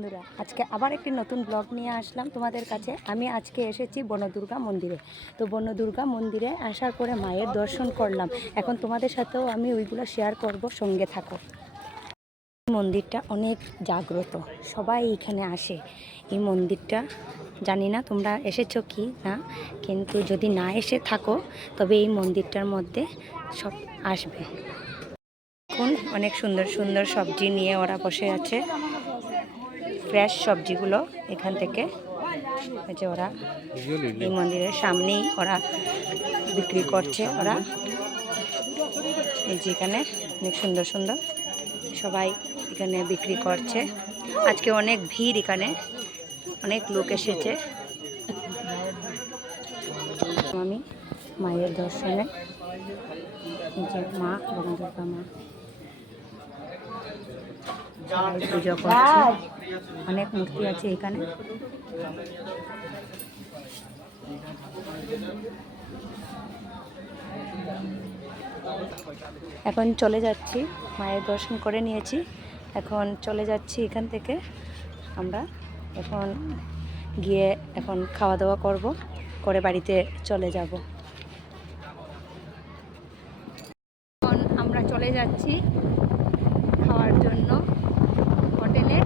বন্ধুরা, আজকে আবার একটি নতুন ব্লগ নিয়ে আসলাম তোমাদের কাছে। আমি আজকে এসেছি বনদুর্গা মন্দিরে। তো বনদুর্গা মন্দিরে আসার পরে মায়ের দর্শন করলাম। এখন তোমাদের সাথেও আমি ওইগুলো শেয়ার করব, সঙ্গে থাকো। মন্দিরটা অনেক জাগ্রত, সবাই এখানে আসে। এই মন্দিরটা জানি না তোমরা এসেছো কি না, কিন্তু যদি না এসে থাকো তবে এই মন্দিরটার মধ্যে সব আসবে। এখন অনেক সুন্দর সুন্দর সবজি নিয়ে ওরা বসে আছে। ফ্রেশ সবজিগুলো এখান থেকে যে ওরা এই মন্দিরের সামনেই ওরা বিক্রি করছে। ওরা এই যে এখানে অনেক সুন্দর সুন্দর সবাই এখানে বিক্রি করছে। আজকে অনেক ভিড়, এখানে অনেক লোক এসেছে। আমি মায়ের দর্শনে, যে মা বনদুর্গা মা পুজো করছে। অনেক মূর্তি আছে এখানে। এখন চলে যাচ্ছি, মায়ের দর্শন করে নিয়েছি, এখন চলে যাচ্ছি এখান থেকে। আমরা এখন গিয়ে এখন খাওয়া দাওয়া করব, করে বাড়িতে চলে যাব। এখন আমরা চলে যাচ্ছি খাওয়ার জন্য হোটেলে।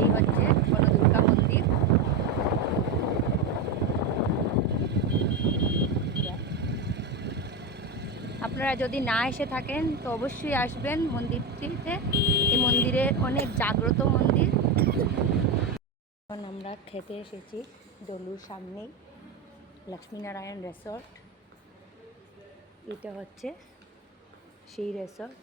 এই হচ্ছে বনদুর্গা মন্দির। আপনারা যদি না এসে থাকেন তো অবশ্যই আসবেন মন্দিরটিতে। এই মন্দিরে অনেক জাগ্রত মন্দির। এখন আমরা খেতে এসেছি দলুর সামনেই, লক্ষ্মীনারায়ণ রিসর্ট। এটা হচ্ছে সেই রিসর্ট।